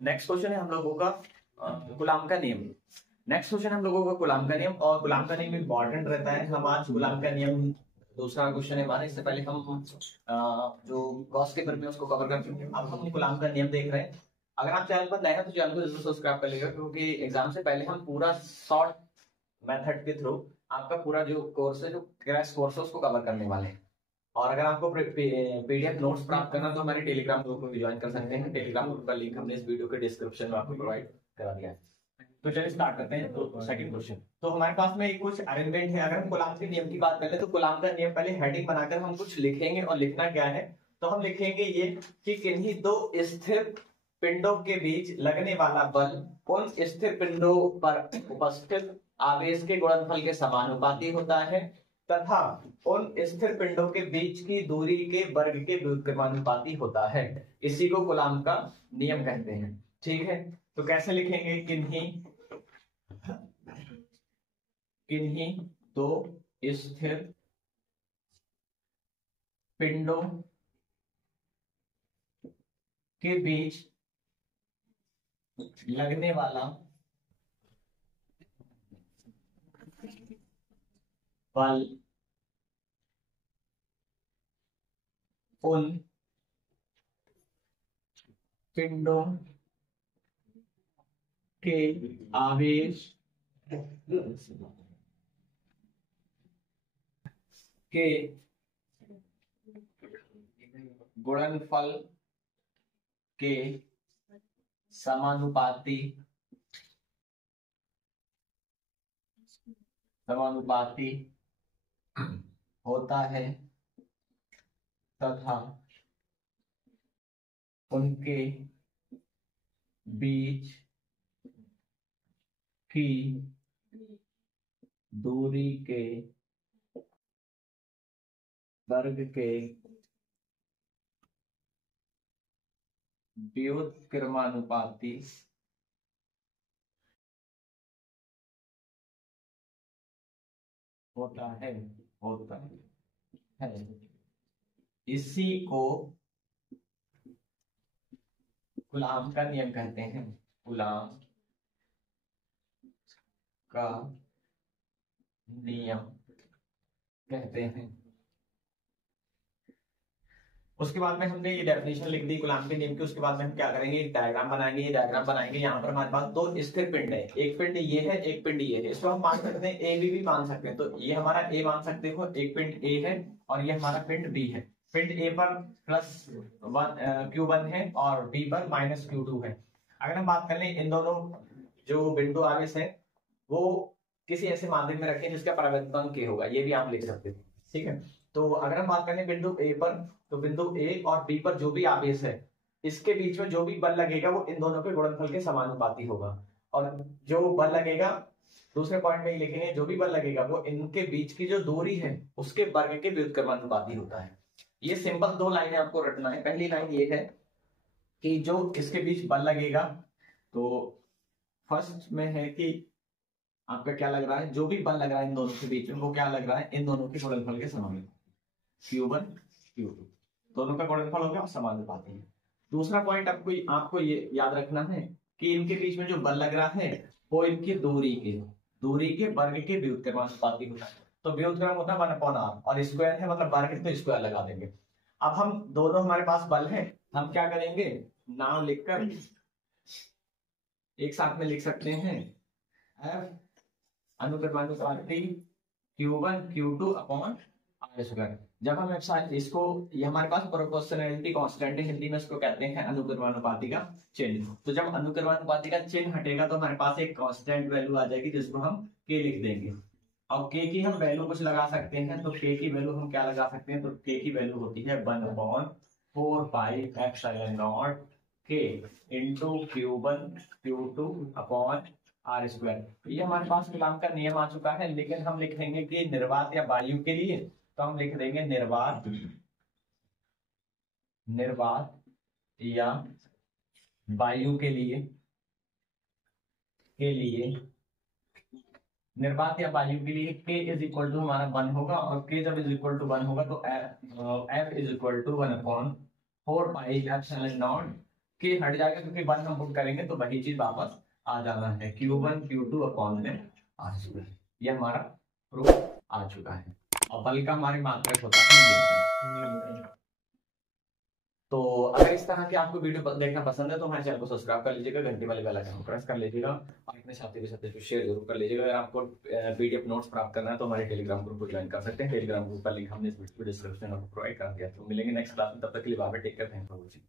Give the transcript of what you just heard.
Next question है हम लोगों का गुलाम का नियम। नेक्स्ट क्वेश्चन हम लोगों का गुलाम का नियम, और गुलाम का नियम इंपॉर्टेंट रहता है। हम आज गुलाम का नियम दूसरा क्वेश्चन है हमारा। इससे पहले हम जो गॉस के पेपर में उसको कवर कर चुके हैं। अब हम गुलाम का नियम देख रहे हैं। अगर आप चैनल पर नए हैं तो चैनल को जरूर सब्सक्राइब कर लीजिएगा, क्योंकि एग्जाम से पहले हम पूरा शॉर्ट मेथड के थ्रू आपका पूरा जो कोर्स है, जो क्रैश कोर्स है, उसको कवर करने वाले हैं। और अगर आपको पीडीएफ नोट्स प्राप्त करना तो हमारे टेलीग्राम ग्रुप को ज्वाइन कर सकते हैं। टेलीग्राम ग्रुप का लिंक हमने इस वीडियो के डिस्क्रिप्शन में आपको प्रोवाइड करा दिया है। तो चलिए स्टार्ट करते हैं। तो सेकंड क्वेश्चन, तो हमारे पास में कुछ अरेंजमेंट है। अगर हम गुलाम के नियम की बात करें तो गुलाम का नियम पहले हेडिंग बनाकर हम कुछ लिखेंगे, और लिखना क्या है तो हम लिखेंगे ये कि किन्हीं दो स्थिर पिंडों के बीच लगने वाला बल उन स्थिर पिंडों पर उपस्थित आवेश के गुणनफल के समानुपाती होता है, तथा उन स्थिर पिंडों के बीच की दूरी के वर्ग के व्युत्क्रमानुपाती होता है। इसी को गुलाम का नियम कहते हैं। ठीक है, तो कैसे लिखेंगे? किन्हीं दो स्थिर पिंडों के बीच लगने वाला बल उन पिंडों के आवेश के गुणनफल के समानुपाती होता है, तथा उनके बीच की दूरी के वर्ग के व्युत्क्रमानुपाती होता है। इसी को गुलाम का नियम कहते हैं। गुलाम का नियम कहते हैं। उसके बाद में हमने ये डेफिनेशन लिख दी गुलाम के नियम की। उसके बाद में हम क्या करेंगे? एक डायग्राम बनाएंगे। ये डायग्राम बनाएंगे, यहाँ पर हमारे पास दो स्थिर पिंड है। एक पिंड ये है, एक पिंड ये है। इसको हम मान सकते हैं ए बी भी मान सकते हैं। तो ये हमारा ए मान सकते हो, एक पिंड ए है, और ये हमारा पिंड बी है। पिंड ए पर +Q1 है और बी पर -Q2 है। अगर हम बात कर लें, इन दोनों जो बिंदु आवेश है वो किसी ऐसे माध्यम में रखें जिसका परावर्तन के होगा, ये भी आप लिख सकते हैं। ठीक है, तो अगर हम बात करें बिंदु ए पर, तो बिंदु ए और बी पर जो भी आवेश है, इसके बीच में जो भी बल लगेगा वो इन दोनों के गुणनफल के समानुपाती होगा। और जो बल लगेगा, दूसरे पॉइंट में ही लिखेंगे, जो भी बल लगेगा वो इनके बीच की जो दूरी है उसके वर्ग के व्युत्क्रमानुपाती होता है। ये सिंपल दो लाइनें आपको रटना है। पहली लाइन ये है कि जो इसके बीच बल लगेगा, तो फर्स्ट में है कि आपका क्या लग रहा है, जो भी बल लग रहा है इन दोनों के बीच में वो क्या लग रहा है, इन दोनों के गुणनफल के समानुपाती। Q1 Q2 दोनों का गुणनफल हो गया और समानुपाती है। दूसरा पॉइंट आपको ये याद रखना है कि इनके बीच में जो बल लग रहा है वो इनकी दूरी के वर्ग के व्युत्क्रमानुपाती होता है। तो व्युत्क्रम होता है 1/r, और स्क्वायर है मतलब वर्ग, तो स्क्वायर लगा देंगे। अब हम दोनों हमारे पास बल है, हम क्या करेंगे? नाम लिखकर एक साथ में लिख सकते हैं F अनुक्रमानुपाती Q1 Q2 upon R square. जब हम इसको, ये हमारे पास प्रोपोर्शनैलिटी कांस्टेंट है, हिंदी में इसको कहते हैं अनुक्रमानुपाती का चिन्ह। तो जब अनुक्रमानुपाती का चिन्ह हटेगा तो हमारे पास एक कांस्टेंट वैल्यू आ जाएगी जिसको हम K लिख देंगे। और K की हम वैल्यू कुछ लगा सकते हैं। तो K की वैल्यू हम क्या लगा सकते हैं? तो K की वैल्यू होती है 1/4 pi epsilon not K into Q1 Q2 upon R square. ये हमारे पास गुलाम का नियम आ चुका है। लेकिन हम लिख देंगे कि निर्वात या वायु के लिए, तो हम लिख देंगे निर्वात या वायु के लिए निर्वात या वायु के लिए K इज इक्वल टू हमारा 1 होगा, और K जब इज इक्वल टू 1 होगा तो F is equal to 1/4 pi epsilon naught के हट जाएगा, क्योंकि 1 हम पुट करेंगे तो वही चीज वापस आ जाना है, Q1 Q2 अपॉन में आ चुका है। ये हमारा प्रूफ आ चुका है। और बल का हमारी मात्रक होता है। तो अगर इस तरह की आपको वीडियो देखना पसंद है तो हमारे चैनल को सब्सक्राइब कर लीजिएगा, घंटी वाले बेल आइकन को प्रेस कर लीजिएगा और अपने साथी के साथ शेयर जरूर कर लीजिएगा। अगर आपको पीडीएफ नोट्स प्राप्त करना है तो हमारे टेलीग्राम ग्रुप को ज्वाइन कर सकते हैं। टेलीग्राम ग्रुप का लिंक हमने इस वीडियो डिस्क्रिप्शन में प्रोवाइड कर दिया। तो मिलेंगे नेक्स्ट क्लास में, तब तक के लिए bye bye, take care, thanks for watching.